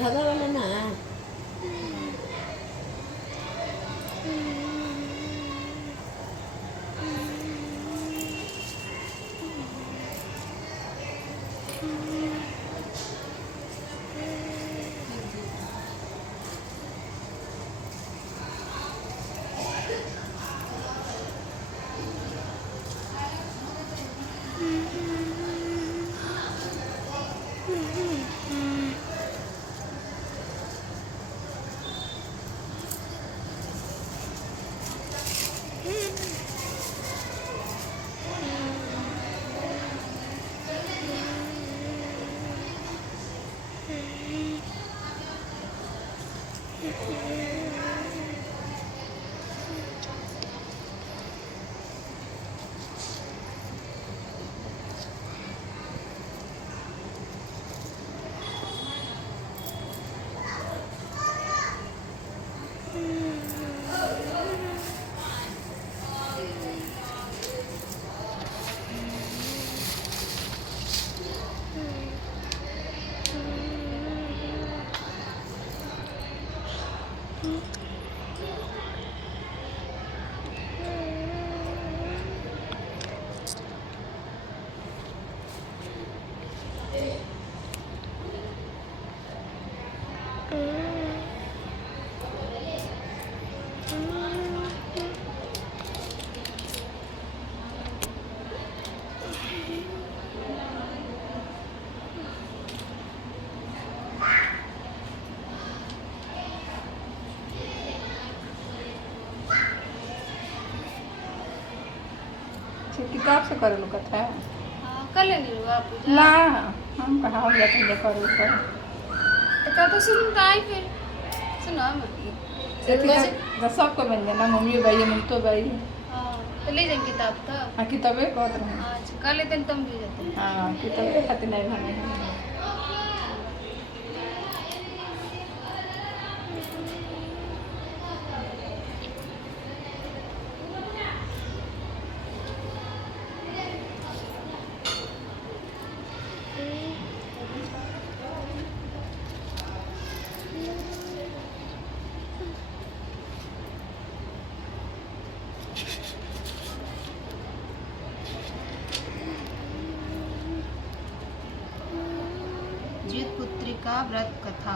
धागा वाला ना। किताब से कर लो कथा कर लेनी रो आप पूजा ला हम कहा हो जाते हैं करो कर तो का तो सुन तो आई फिर सुनो हम सबको बन जाना मम्मी भाई हम तो भाई हां तो ले जाएंगे किताब तो हाँ किताबें कहते हैं आज कर लेते हैं तुम भी जाते हैं हाँ किताबें खाते नहीं भाने ज्योतिपुत्री का व्रत कथा।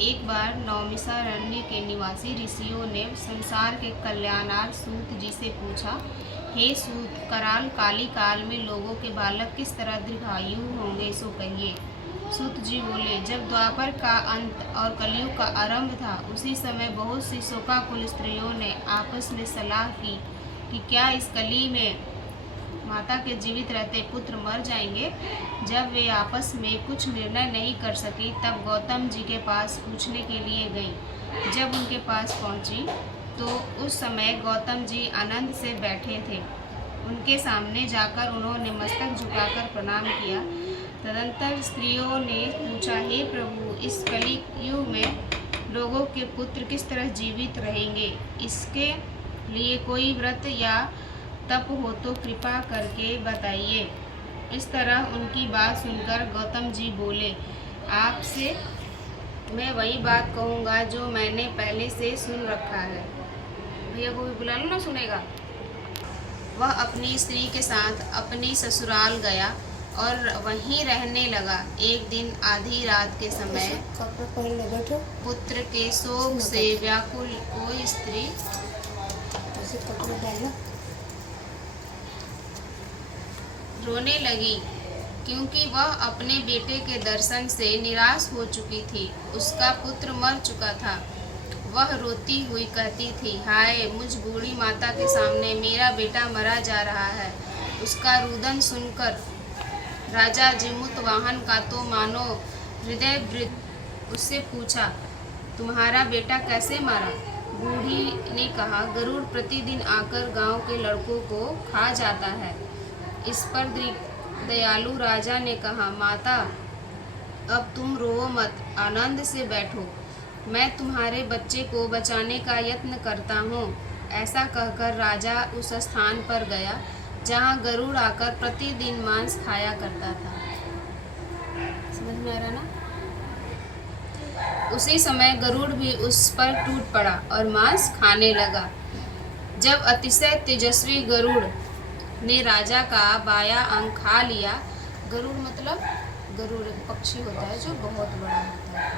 एक बार नौमिषारण्य के निवासी ऋषियों ने संसार के कल्याणार्थ सूत जी से पूछा, हे सूत, कराल काली काल में लोगों के बालक किस तरह दीर्घायु होंगे सो कहिए। सूत जी बोले, जब द्वापर का अंत और कलयुग का आरंभ था, उसी समय बहुत सी शोकाकुल स्त्रियों ने आपस में सलाह की कि क्या इस कली में माता के जीवित रहते पुत्र मर जाएंगे। जब वे आपस में कुछ निर्णय नहीं कर सकी, तब गौतम जी के पास पूछने के लिए गईं। जब उनके पास पहुंची तो उस समय गौतम जी आनंद से बैठे थे। उनके सामने जाकर उन्होंने मस्तक झुकाकर प्रणाम किया। तदंतर स्त्रियों ने पूछा, हे प्रभु, इस कलयुग में लोगों के पुत्र किस तरह जीवित रहेंगे? इसके लिए कोई व्रत या तप हो तो कृपा करके बताइए। इस तरह उनकी बात सुनकर गौतम जी बोले, आपसे मैं वही बात कहूँगा जो मैंने पहले से सुन रखा है। भैया को भी बुला लो ना, सुनेगा। वह अपनी स्त्री के साथ अपनी ससुराल गया और वहीं रहने लगा। एक दिन आधी रात के समय पुत्र के शोक से व्याकुल कोई स्त्री रोने लगी, क्योंकि वह अपने बेटे के दर्शन से निराश हो चुकी थी। उसका पुत्र मर चुका था। वह रोती हुई कहती थी, हाय, मुझ बूढ़ी माता के सामने मेरा बेटा मरा जा रहा है। उसका रुदन सुनकर राजा जिमुतवाहन का तो मानो हृदय वृत। उससे पूछा, तुम्हारा बेटा कैसे मरा? बूढ़ी ने कहा, गरुड़ प्रतिदिन आकर गांव के लड़कों को खा जाता है। इस पर दयालु राजा ने कहा, माता, अब तुम रो मत, आनंद से बैठो। मैं तुम्हारे बच्चे को बचाने का यत्न करता हूँ। ऐसा कहकर राजा उस स्थान पर गया जहाँ गरुड़ आकर प्रतिदिन मांस खाया करता था। समझ में आ रहा ना? उसी समय गरुड़ भी उस पर टूट पड़ा और मांस खाने लगा। जब अतिशय तेजस्वी गरुड़ ने राजा का बाया अंग खा लिया, गरुड़ मतलब गरुड़ एक पक्षी होता है जो बहुत बड़ा होता है,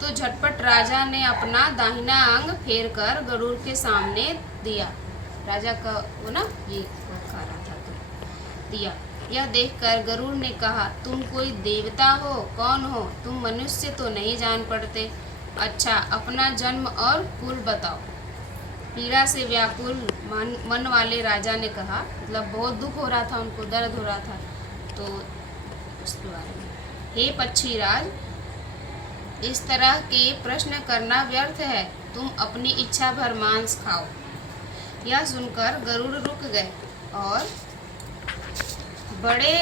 तो झटपट राजा ने अपना दाहिना अंग फेर कर गरुड़ के सामने दिया। राजा का वो ना ये खा रहा था तो दिया। यह देखकर गरुड़ ने कहा, तुम कोई देवता हो? कौन हो तुम? मनुष्य तो नहीं जान पड़ते। अच्छा, अपना जन्म और कुल बताओ। पीड़ा से व्याकुल मन वाले राजा ने कहा, मतलब बहुत दुख हो रहा था उनको, दर्द हो रहा था, तो उसके बारे में, हे पक्षीराज, इस तरह के प्रश्न करना व्यर्थ है, तुम अपनी इच्छा भर मांस खाओ। यह सुनकर गरुड़ रुक गए और बड़े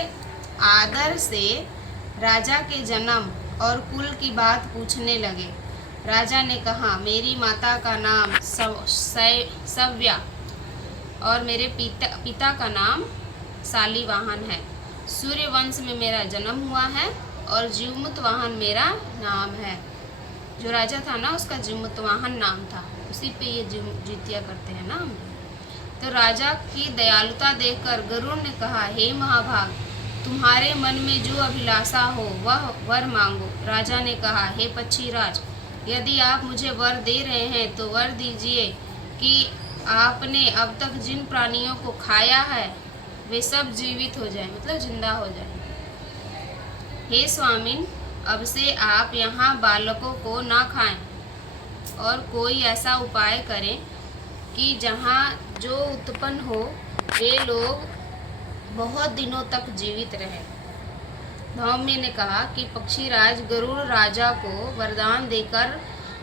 आदर से राजा के जन्म और कुल की बात पूछने लगे। राजा ने कहा, मेरी माता का नाम सव्या और मेरे पिता का नाम शालिवाहन है। सूर्य वंश में मेरा जन्म हुआ है और जीवमुतवाहन मेरा नाम है। जो राजा था ना उसका जीवमुतवाहन नाम था, उसी पे ये जीतिया करते हैं ना हम। तो राजा की दयालुता देखकर गरुड़ ने कहा, हे महाभाग, तुम्हारे मन में जो अभिलाषा हो वह वर मांगो। राजा ने कहा, हे पक्षीराज, यदि आप मुझे वर दे रहे हैं तो वर दीजिए कि आपने अब तक जिन प्राणियों को खाया है वे सब जीवित हो जाएं, मतलब जिंदा हो जाएं। हे स्वामिन, अब से आप यहाँ बालकों को ना खाएं और कोई ऐसा उपाय करें कि जहाँ जो उत्पन्न हो वे लोग बहुत दिनों तक जीवित रहें। धौम्य ने कहा कि पक्षीराज गरुड़ राजा को वरदान देकर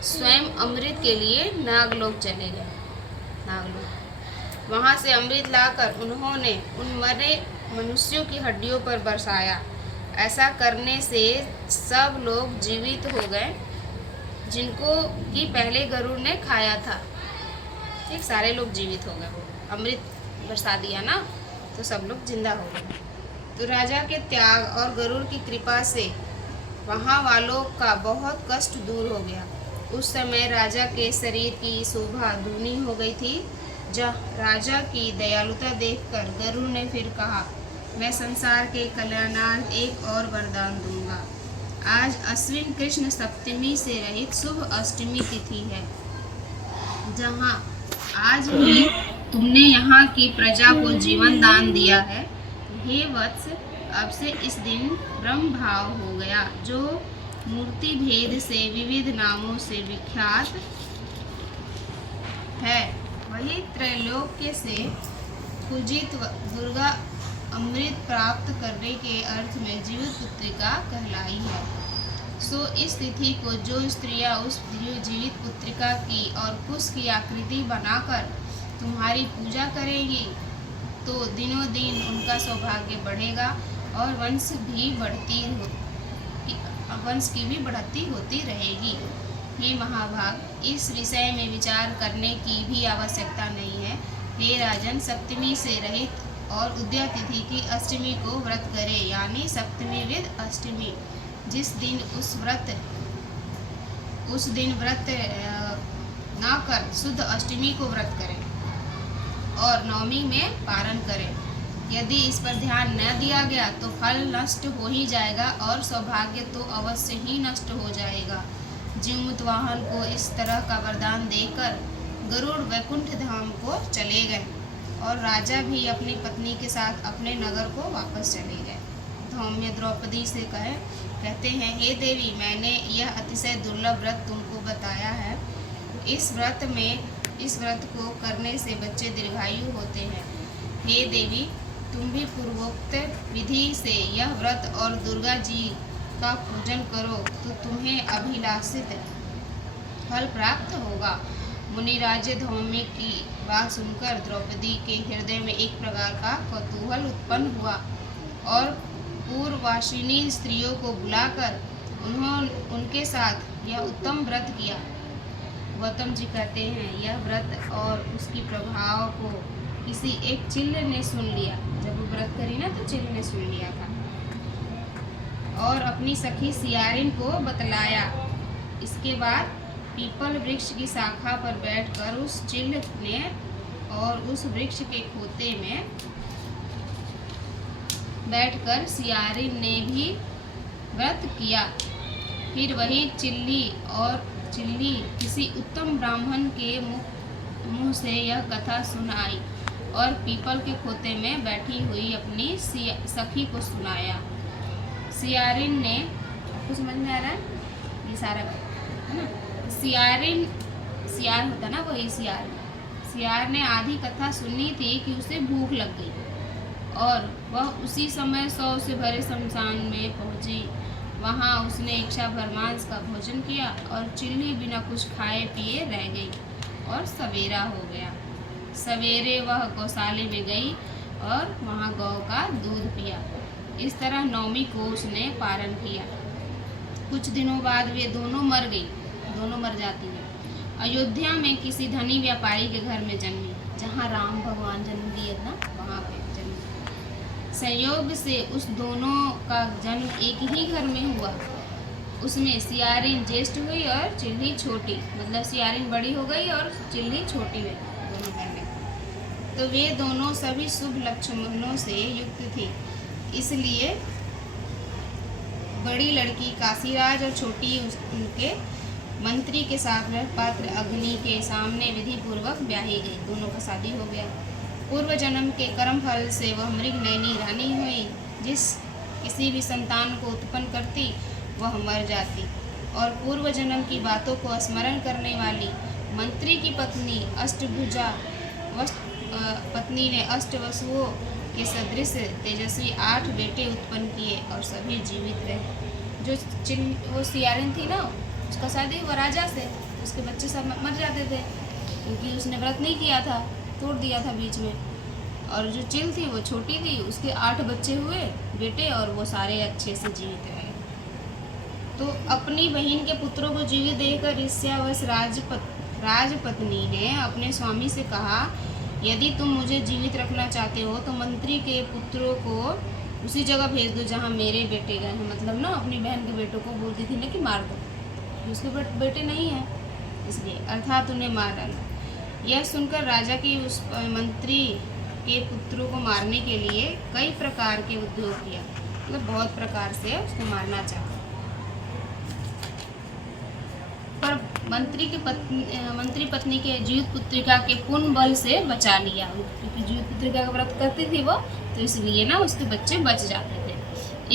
स्वयं अमृत के लिए नागलोक चले गए। नागलोक, वहाँ से अमृत लाकर उन्होंने उन मरे मनुष्यों की हड्डियों पर बरसाया। ऐसा करने से सब लोग जीवित हो गए जिनको कि पहले गरुड़ ने खाया था। ठीक, सारे लोग जीवित हो गए, अमृत बरसा दिया ना, तो सब लोग जिंदा हो गए। तो राजा के त्याग और गरुड़ की कृपा से वहाँ वालों का बहुत कष्ट दूर हो गया। उस समय राजा के शरीर की शोभा दूनी हो गई थी। जब राजा की दयालुता देखकर गरुड़ ने फिर कहा, मैं संसार के कल्याणार्थ एक और वरदान दूंगा। आज अश्विन कृष्ण सप्तमी से रहित शुभ अष्टमी तिथि है, जहाँ आज भी तुमने यहाँ की प्रजा को जीवन दान दिया है। हे वत्स, अब से इस दिन ब्रह्म भाव हो गया, जो मूर्ति भेद से विविध नामों से विख्यात है। वही त्रैलोक्य से पूजित दुर्गा अमृत प्राप्त करने के अर्थ में जीवित पुत्रिका कहलाई है। सो इस तिथि को जो स्त्रियां उस जीवित पुत्रिका की और कुश की आकृति बनाकर तुम्हारी पूजा करेगी, तो दिनों दिन उनका सौभाग्य बढ़ेगा और वंश की भी बढ़ती होती रहेगी। हे महाभाग, इस विषय में विचार करने की भी आवश्यकता नहीं है। हे राजन, सप्तमी से रहित और उदया तिथि की अष्टमी को व्रत करें, यानी सप्तमी विद अष्टमी। जिस दिन उस दिन व्रत ना कर शुद्ध अष्टमी को व्रत करें और नवमी में पारण करें। यदि इस पर ध्यान न दिया गया तो फल नष्ट हो ही जाएगा और सौभाग्य तो अवश्य ही नष्ट हो जाएगा। जीवमुतवाहन को इस तरह का वरदान देकर गरुड़ वैकुंठ धाम को चले गए और राजा भी अपनी पत्नी के साथ अपने नगर को वापस चले गए। धौम्य द्रौपदी से कहते हैं, हे देवी, मैंने यह अतिशय दुर्लभ व्रत तुमको बताया है। इस व्रत को करने से बच्चे दीर्घायु होते हैं। हे देवी, तुम भी पूर्वोक्त विधि से यह व्रत और दुर्गा जी का पूजन करो तो तुम्हें अभिलाषित फल प्राप्त होगा। मुनिराज धौम्य की बात सुनकर द्रौपदी के हृदय में एक प्रकार का कौतूहल उत्पन्न हुआ और पूर्ववासिनी स्त्रियों को बुलाकर उनके साथ यह उत्तम व्रत किया। गौतम जी कहते हैं, यह व्रत और उसकी प्रभाव को किसी एक चिल्ल ने सुन लिया। जब वो व्रत करी ना तो चिल्ल ने सुन लिया था और अपनी सखी सियारिन को बतलाया। इसके बाद पीपल वृक्ष की शाखा पर बैठकर उस चिल ने और उस वृक्ष के खोते में बैठकर सियारिन ने भी व्रत किया। फिर वही चिल्ली किसी उत्तम ब्राह्मण के मुँह से यह कथा सुन आई और पीपल के खोते में बैठी हुई अपनी सखी को सुनाया। सियारिन ने, आपको समझ में आ रहा है ये सारा है ना? सियार होता ना, वही सियार ने आधी कथा सुनी थी कि उसे भूख लग गई और वह उसी समय 100 से भरे शमशान में पहुंची। वहां उसने इच्छा भर मांस का भोजन किया और चिल्ली बिना कुछ खाए पिए रह गई और सवेरा हो गया। सवेरे वह गौशाले में गई और वहां गौ का दूध पिया। इस तरह नौमी को उसने पारण किया। कुछ दिनों बाद वे दोनों मर जाती हैं। अयोध्या में किसी धनी व्यापारी के घर में जन्मी, जहाँ राम भगवान जन्म दिए था वहाँ पे जन्मी। संयोग से उस दोनों का जन्म एक ही घर में हुआ। उसमें सियारिन ज्येष्ठ हुई और चिल्ली छोटी, मतलब सियारिन बड़ी हो गई और चिल्ली छोटी हुई, दोनों बहनें। तो वे दोनों सभी शुभ लक्षणों से युक्त थी, इसलिए बड़ी लड़की काशीराज और छोटी उनके मंत्री के साथ वह पात्र अग्नि के सामने विधि पूर्वक ब्याही गई। दोनों का शादी हो गया। पूर्व जन्म के कर्म फल से वह मृग नयनी रानी हुई। जिस किसी भी संतान को उत्पन्न करती वह मर जाती और पूर्व जन्म की बातों को स्मरण करने वाली मंत्री की पत्नी ने अष्टवसुओं के सदृश तेजस्वी 8 बेटे उत्पन्न किए और सभी जीवित रहे। वो सियारिन थी ना, उसका शादी हुआ राजा से, उसके बच्चे सब मर जाते थे क्योंकि उसने व्रत नहीं किया था, तोड़ दिया था बीच में। और जो चिल थी वो छोटी थी, उसके 8 बच्चे हुए बेटे और वो सारे अच्छे से जीवित रहे। तो अपनी बहन के पुत्रों को जीवित देखकर ईर्ष्यावश राजपत्नी ने अपने स्वामी से कहा, यदि तुम मुझे जीवित रखना चाहते हो तो मंत्री के पुत्रों को उसी जगह भेज दो जहाँ मेरे बेटे गए हैं। मतलब ना अपनी बहन के बेटों को बोलती थी ना कि मार दो, उसके बेटे नहीं हैं इसलिए, अर्थात उन्हें मार डालो। यह सुनकर राजा की उस मंत्री के पुत्रों को मारने के लिए कई प्रकार के उद्योग किया, मतलब बहुत प्रकार से उसको मारना चाहा। पर मंत्री पत्नी के जीवित पुत्रिका के पुण्य बल से बचा लिया, क्योंकि जीवित पुत्रिका का व्रत करती थी वो, तो इसलिए ना उसके बच्चे बच जाते थे।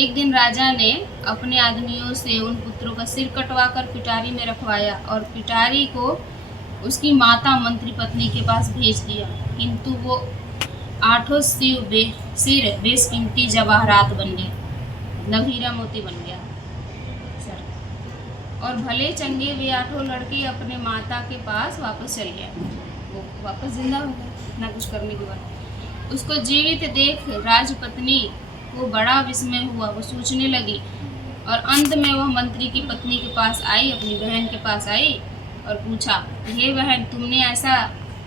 एक दिन राजा ने अपने आदमियों से उन पुत्रों का सिर कटवाकर पिटारी में रखवाया और पिटारी को उसकी माता मंत्री पत्नी के पास भेज दिया, किंतु वो 8 सिर बेशकीमती जवाहरात बन गए, मतलब हीरा मोती बन गया। और भले चंगे वे 8 लड़के अपने माता के पास वापस चल गए, वो वापस जिंदा हो गए ना कुछ करने के बाद। उसको जीवित देख राजपत्नी को बड़ा विस्मय हुआ, वो सोचने लगी और अंत में वह मंत्री की पत्नी के पास आई, अपनी बहन के पास आई और पूछा, हे बहन, तुमने ऐसा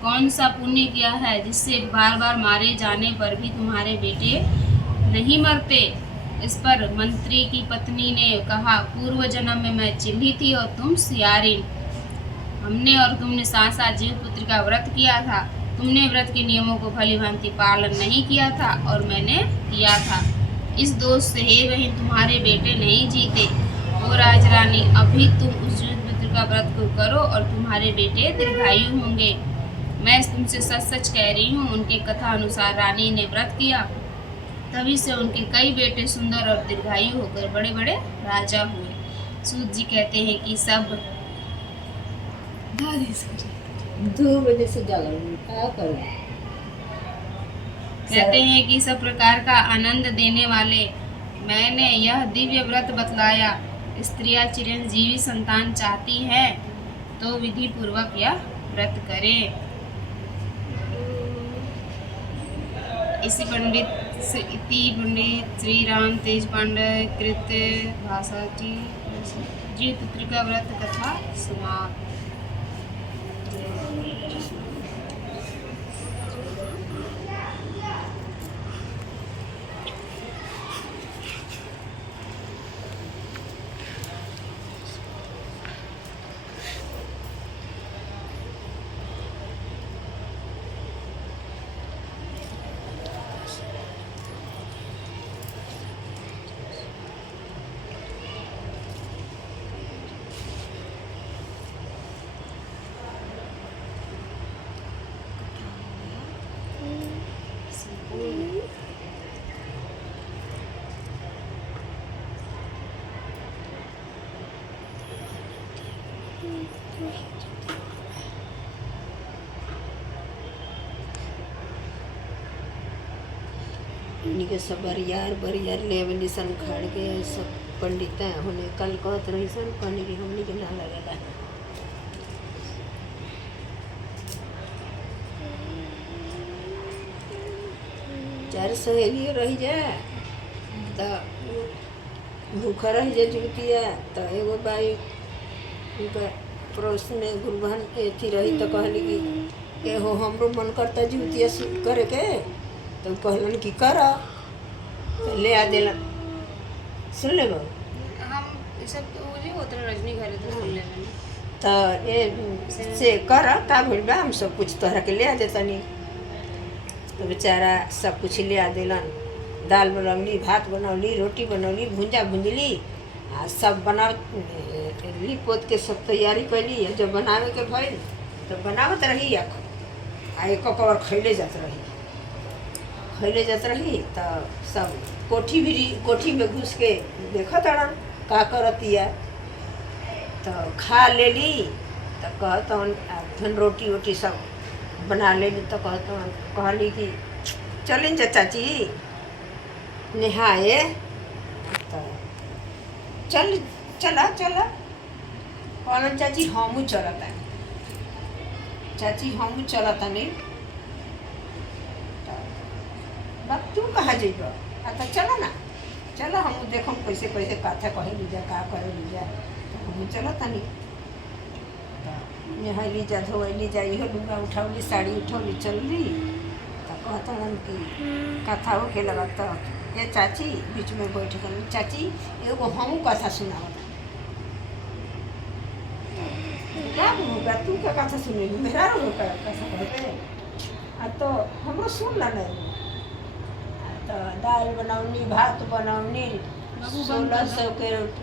कौन सा पुण्य किया है जिससे बार बार मारे जाने पर भी तुम्हारे बेटे नहीं मरते? इस पर मंत्री की पत्नी ने कहा, पूर्व जन्म में मैं चिल्ली थी और तुम सियारिन। हमने और तुमने साथ साथ जीवित पुत्र का व्रत किया था। तुमने व्रत के नियमों को भली भांति पालन नहीं किया था और मैंने किया था। इस दोष से हे बहन तुम्हारे बेटे नहीं जीते। ओ राजरानी, अभी तुम उस जीवित पुत्र का व्रत को करो और तुम्हारे बेटे दीर्घायु होंगे। मैं तुमसे सच सच कह रही हूँ। उनके कथा अनुसार रानी ने व्रत किया, तभी से उनके कई बेटे सुंदर और दीर्घायु होकर बड़े बड़े राजा हुए। सूत जी कहते हैं कि सब कहते हैं कि सब प्रकार का आनंद देने वाले मैंने यह दिव्य व्रत बतलाया। स्त्रियां चिरंजीवी संतान चाहती हैं तो विधि पूर्वक यह व्रत करें। इसी पंडित श्री राम तेज पांडे कृत भाषा की जीवित पुत्र का व्रत कथा समाप्त। इनके सब बरियार लेवली सन खड़ के सब पंडित होने कल कहत रही सन कहने की हमनी के ना लगेला। चार सहेली रही जाए तो भूखा रह जाए जुतिया तो एगो बाई उनका पड़ोस में गुरबहन एथी रही तो कहली कि एहो हमरो मन करता जुतिया करे के तो कहलन कि कर तो ले आ देलन। सुन ले बाबू हम ये सब बोले होते रजनी घरे तो सुन लेना तो ये से कर का भइल बा हम सब कुछ तोहरा के ले आ देतनी। तो बेचारा सब कुछ ले आ देलन। दाल बनौली, भात बनौली, रोटी बनौली, भुंजा भुंजली आ सब बना ली पोत के सब तैयारी कैली। जब बनावे के भइल तो बनावत रही आ एक और खैले जात रही तो सब कोठी में घुस के देखत अड़न का करतिया तो खा लेली। तो कहतन रोटी वोटी सब बना लेली। तो कहली कि चलिन जा चाची नहाए। तो चला कहलन चाची हमू चलता नहीं बाप तू कहाँ जेब तो चला ना चलो हम देखो कैसे कथा कहे लीजा का करे लीजा तो हम चलता नहीं। यहाँ लीजा धोए लीजा इहो लुगा उठौली साड़ी उठौली चलली। तो कहता कि कथा होके लगा तो ये चाची बीच में बैठ कर चाची एगो हमू कथा सुनावत क्या होगा तू क्या कथा सुनेगी मेरा होगा कथा कहते तो हमरो सुन ला नहीं। तो दाल बनौनी, भात बनौनी, 1600 के रोटी